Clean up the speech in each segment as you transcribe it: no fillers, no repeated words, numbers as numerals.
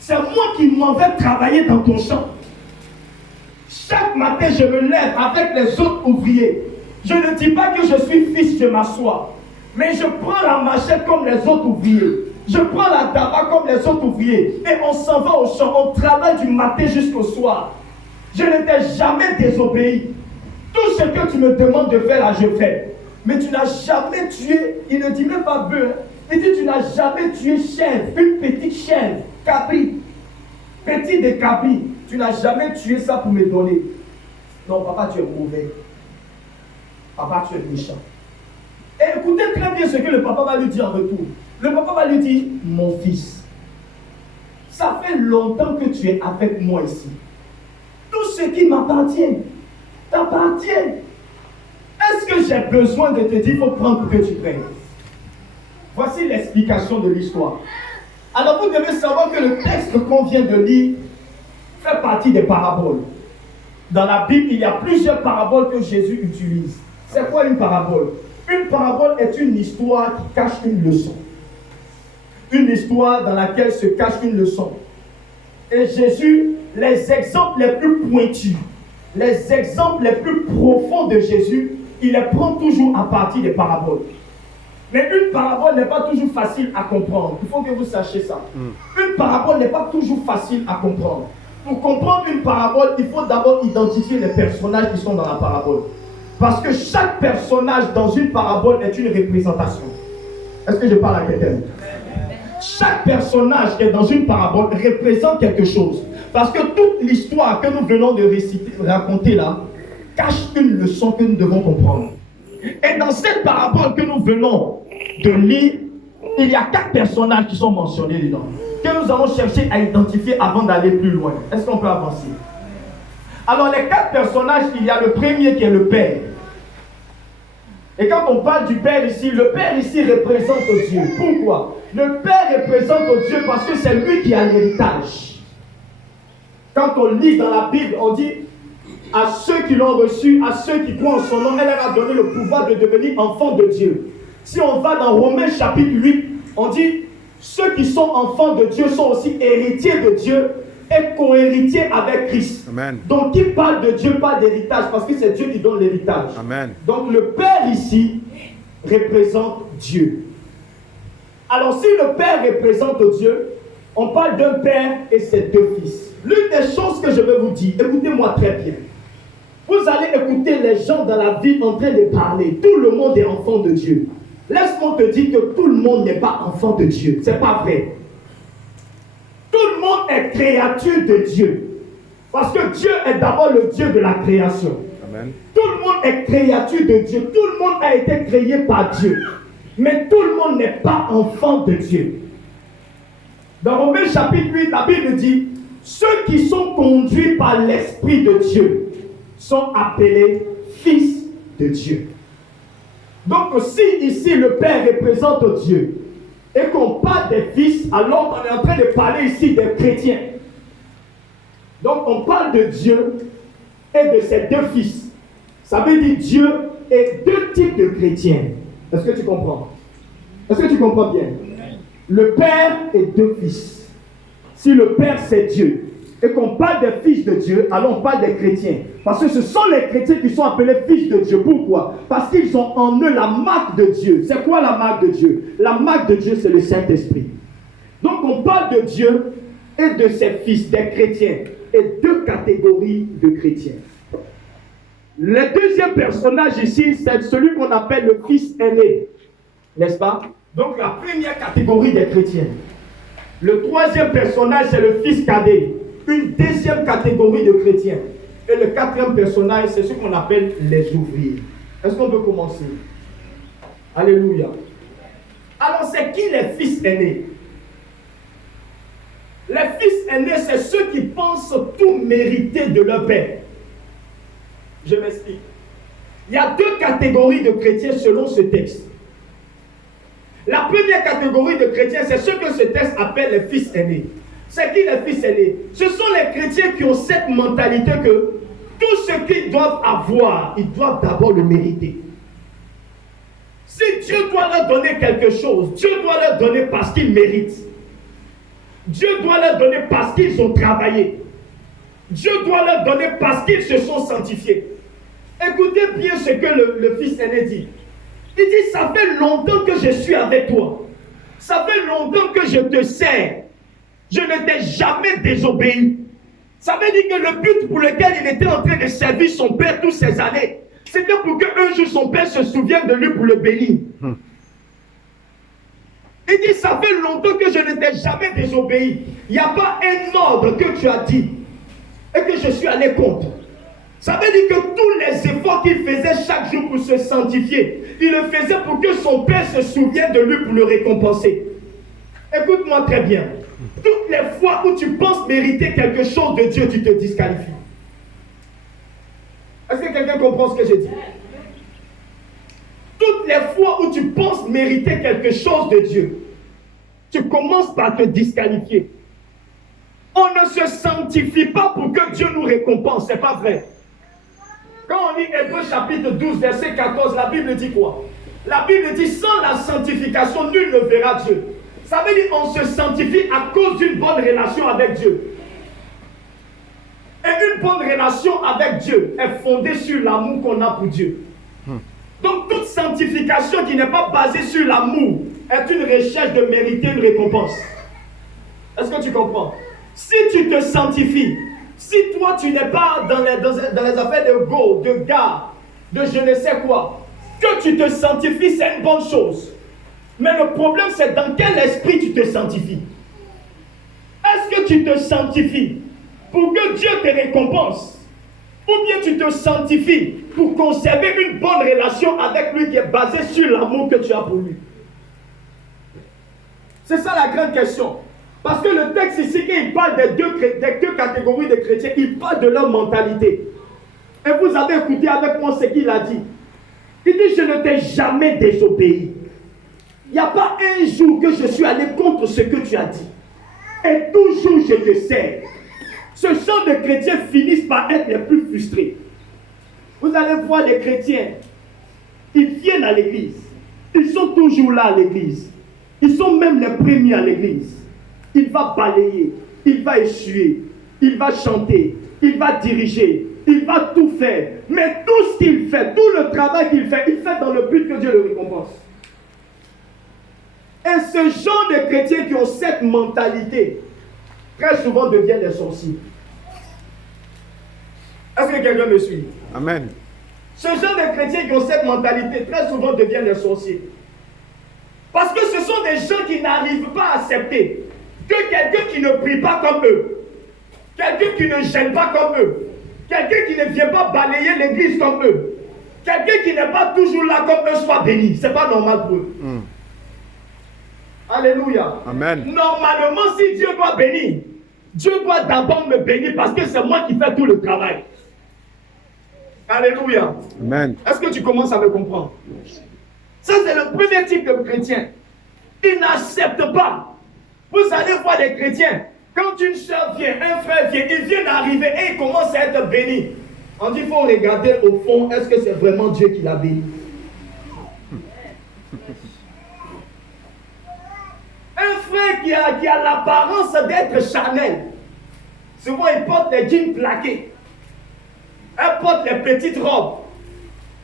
C'est moi qui m'en vais travailler dans ton champ. Chaque matin, je me lève avec les autres ouvriers. Je ne dis pas que je suis fils, je m'assois. Mais je prends la machette comme les autres ouvriers. Je prends la tabac comme les autres ouvriers. Et on s'en va au champ. On travaille du matin jusqu'au soir. Je ne t'ai jamais désobéi. Tout ce que tu me demandes de faire, là, je fais. Mais tu n'as jamais tué. Il ne dit même pas bœuf. Il dit tu n'as jamais tué chèvre. Une petite chèvre. Cabri. Petit de cabri. Tu n'as jamais tué ça pour me donner. Non, papa, tu es mauvais. Papa, tu es méchant. Et écoutez très bien ce que le papa va lui dire en retour. Le papa va lui dire, mon fils, ça fait longtemps que tu es avec moi ici. Tout ce qui m'appartient, t'appartient. Est-ce que j'ai besoin de te dire, il faut prendre pour que tu prennes? Voici l'explication de l'histoire. Alors vous devez savoir que le texte qu'on vient de lire fait partie des paraboles. Dans la Bible, il y a plusieurs paraboles que Jésus utilise. C'est quoi une parabole? Une parabole est une histoire qui cache une leçon. Une histoire dans laquelle se cache une leçon. Et Jésus, les exemples les plus pointus, les exemples les plus profonds de Jésus, il les prend toujours à partir des paraboles. Mais une parabole n'est pas toujours facile à comprendre. Il faut que vous sachiez ça. Une parabole n'est pas toujours facile à comprendre. Pour comprendre une parabole, il faut d'abord identifier les personnages qui sont dans la parabole. Parce que chaque personnage dans une parabole est une représentation. Est-ce que je parle à quelqu'un? Chaque personnage qui est dans une parabole représente quelque chose. Parce que toute l'histoire que nous venons de raconter là, cache une leçon que nous devons comprendre. Et dans cette parabole que nous venons de lire, il y a 4 personnages qui sont mentionnés dedans, que nous allons chercher à identifier avant d'aller plus loin. Est-ce qu'on peut avancer? Alors les 4 personnages, il y a le premier qui est le Père. Et quand on parle du Père ici, le Père ici représente Dieu. Pourquoi? Le Père représente Dieu parce que c'est lui qui a l'héritage. Quand on lit dans la Bible, on dit à ceux qui l'ont reçu, à ceux qui croient en son nom, elle leur a donné le pouvoir de devenir enfants de Dieu. Si on va dans Romains chapitre 8, on dit ceux qui sont enfants de Dieu sont aussi héritiers de Dieu et co-héritiers avec Christ. Amen. Donc qui parle de Dieu parle d'héritage parce que c'est Dieu qui donne l'héritage. Amen. Donc le Père ici représente Dieu. Alors si le Père représente Dieu, on parle d'un Père et ses 2 fils. L'une des choses que je vais vous dire, écoutez-moi très bien. Vous allez écouter les gens dans la vie en train de parler. Tout le monde est enfant de Dieu. Laisse-moi te dire que tout le monde n'est pas enfant de Dieu. Ce n'est pas vrai. Tout le monde est créature de Dieu. Parce que Dieu est d'abord le Dieu de la création. Amen. Tout le monde est créature de Dieu. Tout le monde a été créé par Dieu. Mais tout le monde n'est pas enfant de Dieu. Dans Romains chapitre 8, la Bible dit, ceux qui sont conduits par l'Esprit de Dieu sont appelés fils de Dieu. Donc si ici le Père représente Dieu et qu'on parle des fils, alors on est en train de parler ici des chrétiens. Donc on parle de Dieu et de ses 2 fils. Ça veut dire Dieu et 2 types de chrétiens. Est-ce que tu comprends? Est-ce que tu comprends bien? Le Père et 2 fils. Si le Père c'est Dieu et qu'on parle des fils de Dieu, alors on parle des chrétiens. Parce que ce sont les chrétiens qui sont appelés fils de Dieu. Pourquoi? Parce qu'ils ont en eux la marque de Dieu. C'est quoi la marque de Dieu? La marque de Dieu, c'est le Saint-Esprit. Donc on parle de Dieu et de ses fils, des chrétiens, et 2 catégories de chrétiens. Le deuxième personnage ici, c'est celui qu'on appelle le fils aîné. N'est-ce pas? Donc la première catégorie des chrétiens. Le troisième personnage, c'est le fils cadet. Une deuxième catégorie de chrétiens. Et le 4e personnage, c'est ce qu'on appelle les ouvriers. Est-ce qu'on peut commencer? Alléluia. Alors, c'est qui les fils aînés? Les fils aînés, c'est ceux qui pensent tout mériter de leur père. Je m'explique. Il y a 2 catégories de chrétiens selon ce texte. La première catégorie de chrétiens, c'est ceux que ce texte appelle les fils aînés. C'est qui les fils aînés? Ce sont les chrétiens qui ont cette mentalité que tout ce qu'ils doivent avoir, ils doivent d'abord le mériter. Si Dieu doit leur donner quelque chose, Dieu doit leur donner parce qu'ils méritent. Dieu doit leur donner parce qu'ils ont travaillé. Dieu doit leur donner parce qu'ils se sont sanctifiés. Écoutez bien ce que le fils aîné dit. Il dit, ça fait longtemps que je suis avec toi. Ça fait longtemps que je te sers. Je ne t'ai jamais désobéi. Ça veut dire que le but pour lequel il était en train de servir son père toutes ces années, c'était pour qu'un jour son père se souvienne de lui pour le bénir. Il dit, ça fait longtemps que je ne t'ai jamais désobéi. Il n'y a pas un ordre que tu as dit et que je suis allé contre. Ça veut dire que tous les efforts qu'il faisait chaque jour pour se sanctifier, il le faisait pour que son père se souvienne de lui pour le récompenser. Écoute-moi très bien. Toutes les fois où tu penses mériter quelque chose de Dieu, tu te disqualifies. Est-ce que quelqu'un comprend ce que je dis? Toutes les fois où tu penses mériter quelque chose de Dieu, tu commences par te disqualifier. On ne se sanctifie pas pour que Dieu nous récompense, c'est pas vrai. Quand on lit Hébreux chapitre 12, verset 14, la Bible dit quoi? La Bible dit, sans la sanctification, nul ne verra Dieu. Ça veut dire qu'on se sanctifie à cause d'une bonne relation avec Dieu. Et une bonne relation avec Dieu est fondée sur l'amour qu'on a pour Dieu. Donc toute sanctification qui n'est pas basée sur l'amour est une recherche de mériter une récompense. Est-ce que tu comprends? Si tu te sanctifies, si toi tu n'es pas dans les affaires de go, de gars, de je ne sais quoi, que tu te sanctifies, c'est une bonne chose. Mais le problème, c'est dans quel esprit tu te sanctifies. Est-ce que tu te sanctifies pour que Dieu te récompense? Ou bien tu te sanctifies pour conserver une bonne relation avec lui qui est basée sur l'amour que tu as pour lui? C'est ça la grande question. Parce que le texte ici, quand il parle des deux catégories de chrétiens, il parle de leur mentalité. Et vous avez écouté avec moi ce qu'il a dit. Il dit, je ne t'ai jamais désobéi. Il n'y a pas un jour que je suis allé contre ce que tu as dit. Et toujours je te sers. Ce genre de chrétiens finissent par être les plus frustrés. Vous allez voir les chrétiens, ils viennent à l'église. Ils sont toujours là à l'église. Ils sont même les premiers à l'église. Il va balayer, il va essuyer, il va chanter, il va diriger, il va tout faire. Mais tout ce qu'il fait, tout le travail qu'il fait, il fait dans le but que Dieu le récompense. Et ce genre de chrétiens qui ont cette mentalité, très souvent deviennent des sorciers. Est-ce que quelqu'un me suit? Amen. Ce genre de chrétiens qui ont cette mentalité, très souvent deviennent des sorciers. Parce que ce sont des gens qui n'arrivent pas à accepter que quelqu'un qui ne prie pas comme eux, quelqu'un qui ne gêne pas comme eux, quelqu'un qui ne vient pas balayer l'église comme eux, quelqu'un qui n'est pas toujours là comme eux soit béni. Ce n'est pas normal pour eux. Alléluia. Amen. Normalement, si Dieu doit bénir, Dieu doit d'abord me bénir parce que c'est moi qui fais tout le travail. Alléluia. Amen. Est-ce que tu commences à me comprendre? Ça, c'est le premier type de chrétien. Ils n'acceptent pas. Vous allez voir des chrétiens, quand une soeur vient, un frère vient, ils viennent d'arriver et ils commencent à être bénis. On dit, il faut regarder au fond, est-ce que c'est vraiment Dieu qui l'a béni? Un frère qui a l'apparence d'être charnel, souvent il porte les jeans plaqués, elle porte les petites robes,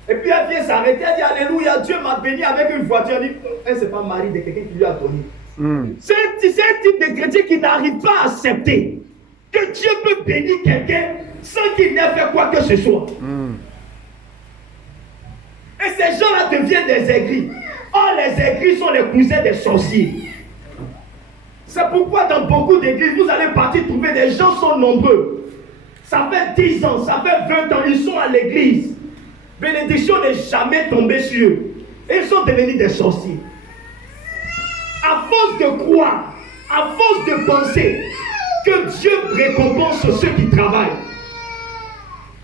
et puis elle vient s'arrêter, elle dit Alléluia, Dieu m'a béni avec une voiture. Elle dit, elle c'est pas mari de quelqu'un qui lui a donné. C'est un type de chrétien qui n'arrive pas à accepter que Dieu peut bénir quelqu'un sans qu'il n'ait fait quoi que ce soit. Et ces gens-là deviennent des aigris. Or, les aigris sont les cousins des sorciers. C'est pourquoi dans beaucoup d'églises, vous allez partir trouver des gens sont nombreux. Ça fait 10 ans, ça fait 20 ans, ils sont à l'église. Bénédiction n'est jamais tombée sur eux. Et ils sont devenus des sorciers. À force de croire, à force de penser que Dieu récompense ceux qui travaillent.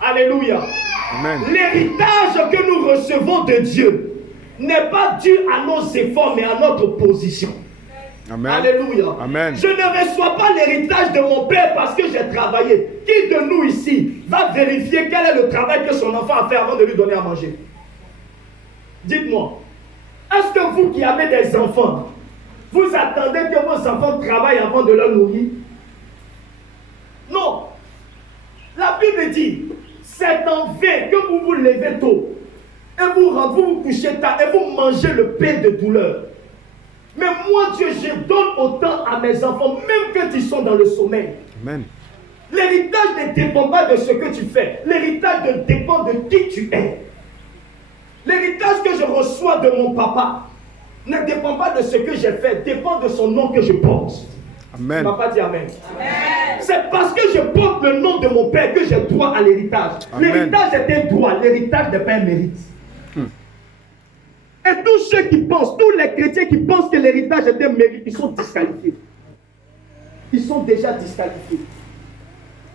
Alléluia. Amen. L'héritage que nous recevons de Dieu n'est pas dû à nos efforts, mais à notre position. Amen. Alléluia. Amen. Je ne reçois pas l'héritage de mon père parce que j'ai travaillé. Qui de nous ici va vérifier quel est le travail que son enfant a fait avant de lui donner à manger? Dites-moi, est-ce que vous qui avez des enfants, Vous attendez que vos enfants travaillent avant de leur nourrir? Non. La Bible dit, c'est en vain que vous vous levez tôt et vous vous couchez tard et vous mangez le pain de douleur. Mais moi, Dieu, je donne autant à mes enfants, même quand ils sont dans le sommeil. Amen. L'héritage ne dépend pas de ce que tu fais. L'héritage dépend de qui tu es. L'héritage que je reçois de mon papa ne dépend pas de ce que j'ai fait, dépend de son nom que je porte. Amen. Tu ne m'as pas dit amen. C'est parce que je porte le nom de mon père que j'ai droit à l'héritage. L'héritage est un droit, l'héritage n'est pas un mérite. Et tous ceux qui pensent, tous les chrétiens qui pensent que l'héritage est un mérite, ils sont disqualifiés. Ils sont déjà disqualifiés.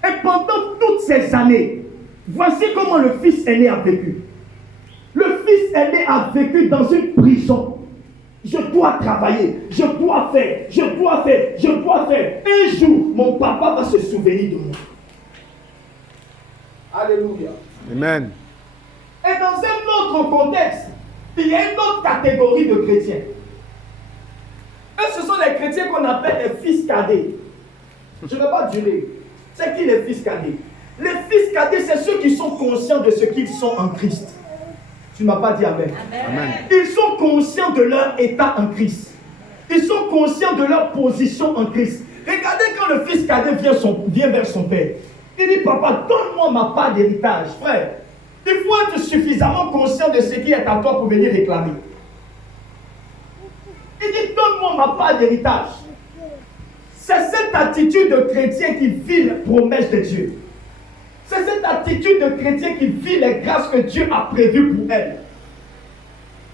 Et pendant toutes ces années, voici comment le fils aîné a vécu. Le fils aîné a vécu dans une prison. Je dois travailler, je dois faire, je dois faire, je dois faire. Un jour, mon papa va se souvenir de moi. Alléluia. Amen. Et dans un autre contexte, il y a une autre catégorie de chrétiens. Et ce sont les chrétiens qu'on appelle les fils cadets. Je ne vais pas durer. C'est qui les fils cadets? Les fils cadets, c'est ceux qui sont conscients de ce qu'ils sont en Christ. Tu ne m'as pas dit amen. Amen. Ils sont conscients de leur état en Christ. Ils sont conscients de leur position en Christ. Regardez quand le fils cadet vient vers son père. Il dit, papa, donne-moi ma part d'héritage. Frère, il faut être suffisamment conscient de ce qui est à toi pour venir réclamer. Il dit, donne-moi ma part d'héritage. C'est cette attitude de chrétien qui vit les promesses de Dieu. C'est cette attitude de chrétien qui vit les grâces que Dieu a prévues pour elle.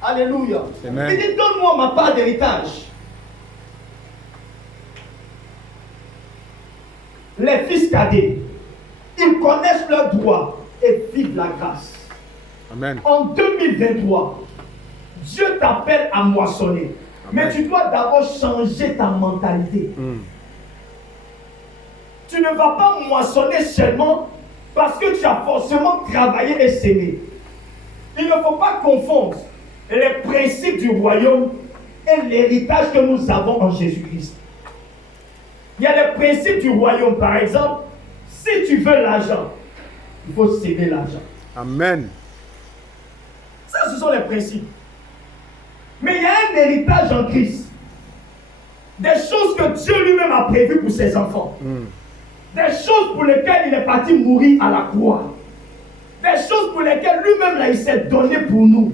Alléluia. Amen. Il dit, donne-moi ma part d'héritage. Les fils cadets, ils connaissent leurs droits et vivent la grâce. Amen. En 2023, Dieu t'appelle à moissonner. Amen. Mais tu dois d'abord changer ta mentalité. Tu ne vas pas moissonner seulement parce que tu as forcément travaillé et sémé. Il ne faut pas confondre les principes du royaume et l'héritage que nous avons en Jésus-Christ. Il y a les principes du royaume, par exemple, si tu veux l'argent, il faut s'aimer l'argent. Amen. Ça, ce sont les principes. Mais il y a un héritage en Christ. Des choses que Dieu lui-même a prévues pour ses enfants. Des choses pour lesquelles il est parti mourir à la croix. Des choses pour lesquelles lui-même là, il s'est donné pour nous.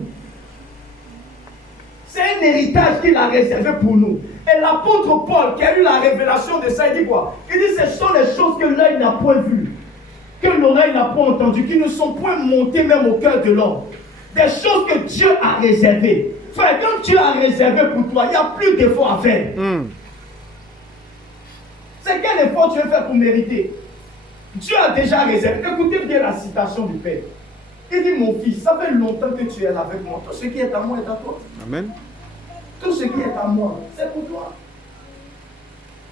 C'est un héritage qu'il a réservé pour nous. Et l'apôtre Paul, qui a eu la révélation de ça, il dit quoi? Il dit, ce sont les choses que l'œil n'a point vues, que l'oreille n'a point entendues, qui ne sont point montées même au cœur de l'homme. Des choses que Dieu a réservées. Frère, quand Dieu a réservé pour toi, il n'y a plus d'effort à faire. C'est quel effort tu veux faire pour mériter? Dieu a déjà réservé. Écoutez bien la citation du Père. Il dit, mon fils, ça fait longtemps que tu es là avec moi. Tout ce qui est à moi est à toi. Amen. Tout ce qui est à moi, c'est pour toi.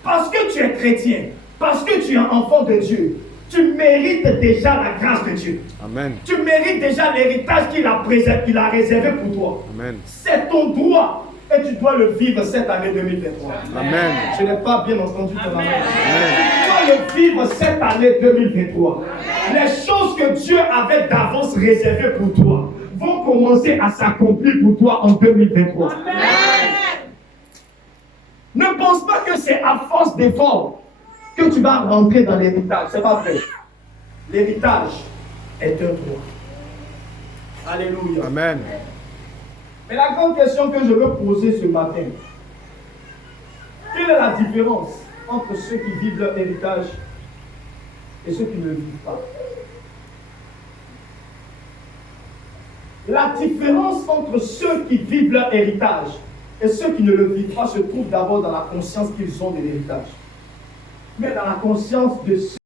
Parce que tu es chrétien, parce que tu es un enfant de Dieu, tu mérites déjà la grâce de Dieu. Amen. Tu mérites déjà l'héritage qu'il a réservé pour toi. Amen. C'est ton droit. Et tu dois le vivre cette année 2023. Amen. Je n'ai pas bien entendu ton amen. Amen. Tu dois le vivre cette année 2023. Les choses que Dieu avait d'avance réservées pour toi vont commencer à s'accomplir pour toi en 2023. Amen. Ne pense pas que c'est à force d'efforts que tu vas rentrer dans l'héritage. C'est pas vrai. L'héritage est un droit. Alléluia. Amen. Mais la grande question que je veux poser ce matin, quelle est la différence entre ceux qui vivent leur héritage et ceux qui ne le vivent pas? La différence entre ceux qui vivent leur héritage et ceux qui ne le vivent pas se trouve d'abord dans la conscience qu'ils ont de l'héritage. Mais dans la conscience de ceux